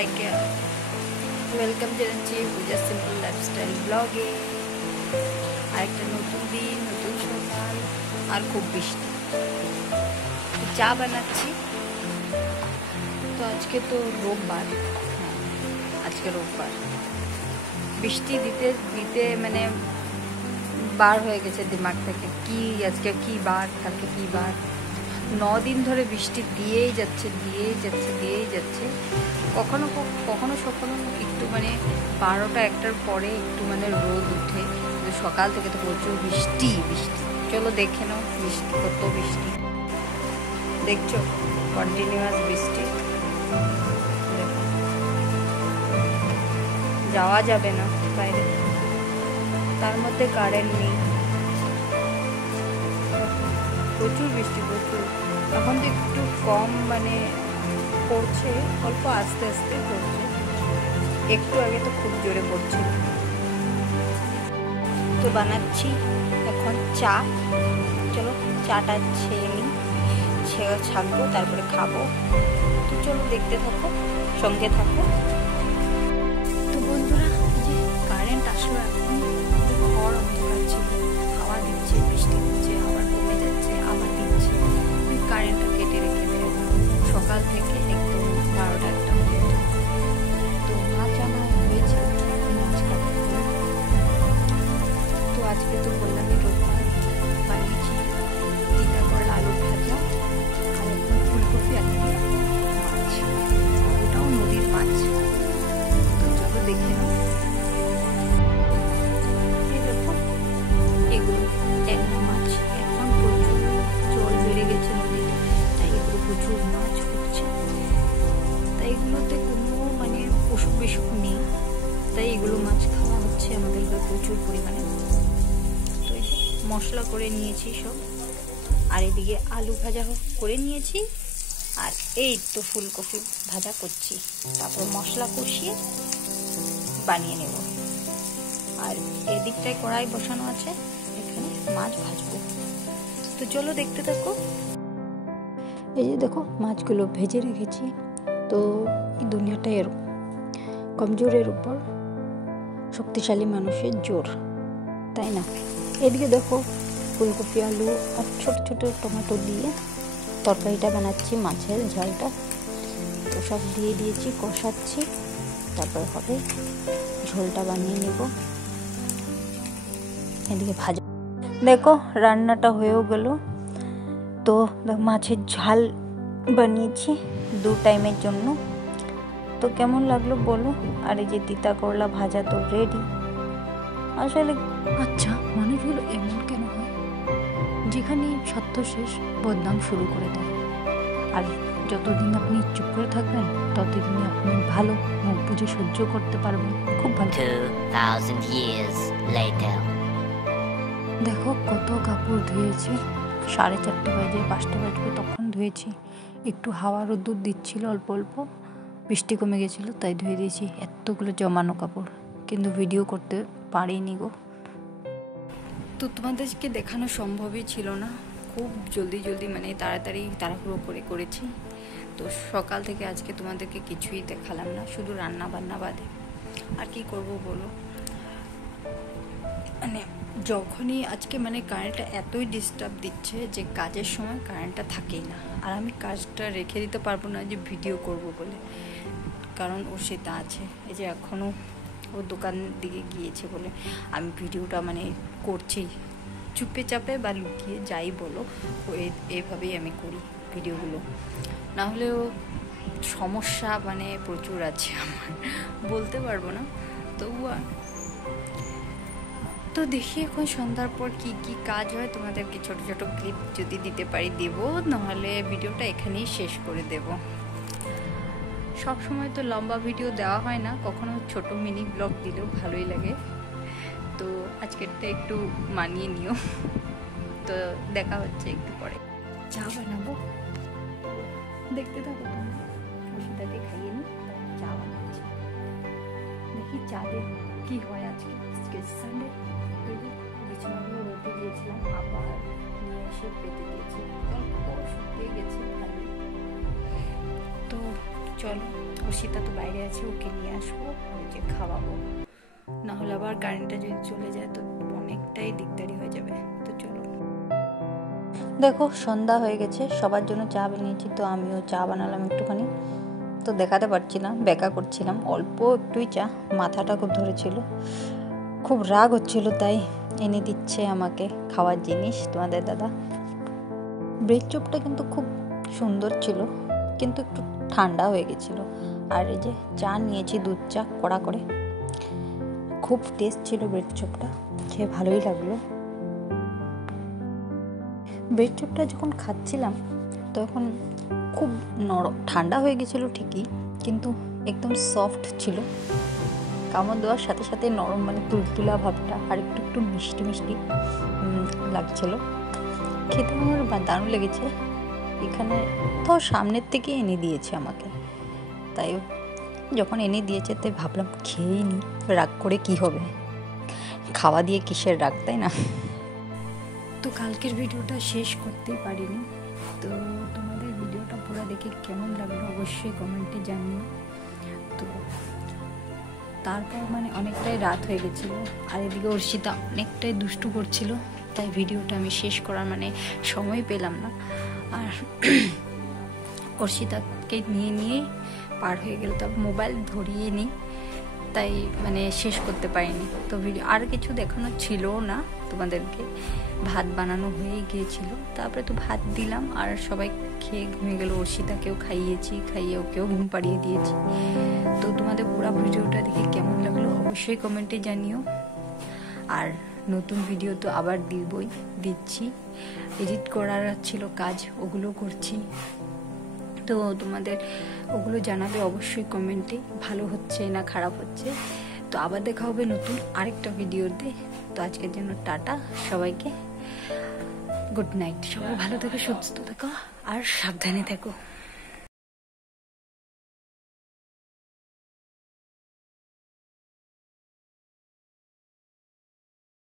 সবাইকে ওয়েলকাম জানাচ্ছি পূজার সিম্পল লাইফস্টাইল ব্লগে। আরেকটা নতুন দিন, নতুন সকাল, আর খুব বৃষ্টি। চা বানাচ্ছি। তো আজকে তো রোববার, আজকে রোববার। বৃষ্টি দিতে দিতে মানে বার হয়ে গেছে দিমাগ থেকে, কি আজকে কি বার, কালকে কি বার। 9 দিন ধরে বৃষ্টি দিয়েই যাচ্ছে। কখনো কখনো একটু মানে 12টা-1টার পরে একটু মানে রোদ উঠে, কিন্তু সকাল থেকে তো প্রচুর বৃষ্টি। চলো দেখে নাও বৃষ্টি, কত বৃষ্টি দেখছো, কন্টিনিউয়াস বৃষ্টি। যাওয়া যাবে না বাইরে, তার মধ্যে কারেন্ট নেই। প্রচুর বৃষ্টি, প্রচুর। এখন তো একটু কম মানে পড়ছে, অল্প আস্তে আস্তে পড়ছে। একটু আগে তো খুব জোরে পড়ছিল। তো বানাচ্ছি এখন চা। চলো চাটা ছেয়ে নিই, ছাকবো, তারপরে খাবো। তো চলো দেখতে থাকো, সঙ্গে থাকো। তো বন্ধুরা, যে কারেন্ট আসলো এখন, ঘর অন্ধকার ছিল, হাওয়া দিচ্ছে, বৃষ্টি হচ্ছে, আবার কমে যাচ্ছে, আবার দিচ্ছে। কারেন্টটা কেটে রেখে দেয় সকাল থেকে একদম 12টা-1টা পর্যন্ত। তো মাছ আনা হয়েছে, মাছ কাটতে হবে। তো আজকে তো বললামই রোববার, বানিয়েছি তিতা করলা আলু ভাজা, আর এখন ফুলকপি আলু দিয়ে মাছ, ওটাও নদীর মাছ। তো চলো দেখে নাও। এই দেখো, এগুলো ট্যাংরা মাছ। এখন প্রচুর জল বেড়ে গেছে নদীতে, তাই এগুলো প্রচুর মাছ উঠছে। তাই এগুলোতে কোনো মানে অসুখ বিসুখ নেই, তাই এগুলো মাছ খাওয়া হচ্ছে আমাদের প্রচুর পরিমাণে। তো এই মশলা করে নিয়েছি সব, আর এদিকে আলু ভাজা করে নিয়েছি, আর এই তো ফুলকপি ভাজা করছি। তারপর মশলা কষিয়ে বানিয়ে নেব। আর এদিকটায় কড়াই বসানো আছে, এখানে মাছ ভাজবো। তো চলো দেখতে থাকো। এই যে দেখো, মাছগুলো ভেজে রেখেছি। তো এই দুনিয়াটা এরকম, কমজোরের উপর শক্তিশালী মানুষের জোর, তাই না? এদিকে দেখো, ফুলকপি আলু আর ছোট ছোট টমেটো দিয়ে তরকারিটা বানাচ্ছি, মাছের ঝালটা। তো সব দিয়ে দিয়েছি, কষাচ্ছি, তারপর হবে ঝোলটা বানিয়ে নেব। এদিকে ভাজা, দেখো রান্নাটা হয়েও গেল। তো মাছের ঝাল বানিয়েছি 2 টাইমের জন্য। তো কেমন লাগলো বলো। আর এই যে তিতা করলা ভাজা তো রেডি। আসলে আচ্ছা, মানুষগুলো এমন কেন হয়, যেখানে সত্য শেষ বদনাম শুরু করে দেয়? আর যতদিন আপনি চুপ করে থাকবেন, ততদিন আপনি ভালো মুখ বুঝে সহ্য করতে পারবেন, খুব ভালো। 2000 years later. দেখো কত কাপড় ধুয়েছি, 4:30 বাজে, 5টা বাজবে তখন ধুয়েছি। একটু হাওয়া রোদ্দুর দিচ্ছিল অল্প অল্প, বৃষ্টি কমে গেছিলো তাই ধুয়ে দিয়েছি এতগুলো জমানো কাপড়, কিন্তু ভিডিও করতে পারিনি গো। তো তোমাদেরকে দেখানো সম্ভবই ছিল না, খুব জলদি মানে তাড়াহুড়ো করে করেছি। তো সকাল থেকে আজকে তোমাদেরকে কিছুই দেখালাম না, শুধু রান্না বান্না বাদে। আর কি করব বলো, মানে যখনই আজকে মানে কারেন্টটা এতই ডিস্টার্ব দিচ্ছে যে কাজের সময় কারেন্টটা থাকেই না। আর আমি কাজটা রেখে দিতে পারবো না যে ভিডিও করব বলে, কারণ ওর সেটা আছে। এই যে এখনও ওর দোকান দিকে গিয়েছে বলে আমি ভিডিওটা মানে করছি, চুপে চাপে বা লুকিয়ে যাই বলো, এইভাবেই আমি করি ভিডিওগুলো। না হলেও সমস্যা মানে প্রচুর আছে আমার, বলতে পারবো না তবুও। তো দেখি এখন সন্ধ্যার পর কি কি কাজ হয়, তোমাদেরকে ছোট ছোট ক্লিপ যদি দিতে পারি দেব, নাহলে ভিডিওটা এখানেই শেষ করে দেব। সব সময় তো লম্বা ভিডিও দেওয়া হয় না, কখনো ছোট মিনি ব্লগ দিলেও ভালোই লাগে। তো আজকেরটা একটু মানিয়ে নিও। তো দেখা হচ্ছে একটু পরে। চা বানাবো, দেখতে থাকো তোমরা। সুস্মিতাকে খাইয়ে নিই, চা বানাচ্ছি। দেখি চাঁদে কি হয় আজকে সানডে। বিছানাগুলো রোদে দিয়েছিলাম, আবার নিয়ে এসে পেতে দিয়েছি, অল্প শুকিয়ে গেছে ভালো। তো চলো, অর্ষিতা তো বাইরে আছে, ওকে নিয়ে আসবো, ওই যে খাওয়াবো, নাহলে আবার কারেন্টটা যদি চলে যায় তো অনেকটাই দিকদারি হয়ে যাবে। তো চলো। দেখো সন্ধ্যা হয়ে গেছে, সবার জন্য চা বানিয়েছি, তো আমিও চা বানালাম একটুখানি। তো দেখাতে পারছি না, বেকা করছিলাম, অল্প একটুই চা, মাথাটা খুব ধরেছিল, খুব রাগ হচ্ছিল, তাই এনে দিচ্ছে আমাকে খাওয়ার জিনিস তোমাদের দাদা। ব্রেড চপটা কিন্তু খুব সুন্দর ছিল, কিন্তু একটু ঠান্ডা হয়ে গেছিলো। আর এই যে চা নিয়েছি, দুধ চা কড়া করে, খুব টেস্ট ছিল ব্রেড চপটা, খেয়ে ভালোই লাগলো। ব্রেড চপটা যখন খাচ্ছিলাম তখন খুব নরম, ঠান্ডা হয়ে গেছিলো ঠিকই, কিন্তু একদম সফট ছিল, কামড় দেওয়ার সাথে সাথে নরম, মানে তুলতুলা ভাবটা, আর একটু একটু মিষ্টি মিষ্টি লাগছিল, খেতে আমার দারুণ লেগেছে। এখানে তো সামনের থেকে এনে দিয়েছে আমাকে, তাই যখন এনে দিয়েছে তাই ভাবলাম খেয়েই নি, রাগ করে কি হবে, খাওয়া দিয়ে কিসের রাগ, তাই না? তো কালকের ভিডিওটা শেষ করতেই পারিনি, তো তোমাদের ভিডিওটা পুরো দেখে কেমন লাগলো অবশ্যই কমেন্টে জানিও। তো তারপর মানে অনেকটাই রাত হয়ে গেছিলো, আর এদিকে অর্ষিতা অনেকটাই দুষ্টু করছিল, তাই ভিডিওটা আমি শেষ করার মানে সময় পেলাম না। আর অর্ষিতাকে নিয়ে পার হয়ে গেল, তো মোবাইল ধরিয়ে নিই, তাই মানে শেষ করতে পারিনি। তো ভিডিও আর কিছু দেখানো ছিল না তোমাদেরকে, ভাত বানানো হয়ে গিয়েছিল, তারপরে তো ভাত দিলাম আর সবাই খেয়ে ঘুমিয়ে গেল, অর্ষিতাকেও খাইয়েছি, খাইয়ে ওকেও ঘুম পাড়িয়ে দিয়েছি। তো তোমাদের পুরো ভিডিওটা দেখে কেমন লাগলো অবশ্যই কমেন্টে জানিও। আর নতুন ভিডিও তো আবার দিচ্ছি, এডিট করার ছিল কাজ, ওগুলো করছি, তো তোমাদের ওগুলো জানাবে অবশ্যই কমেন্টে, ভালো হচ্ছে না খারাপ হচ্ছে। তো আবার দেখা হবে নতুন আরেকটা ভিডিওতে। তো আজকের জন্য টাটা সবাইকে, গুড নাইট, সবাই ভালো থেকো, সুস্থ থেকো আর সাবধানে থেকো।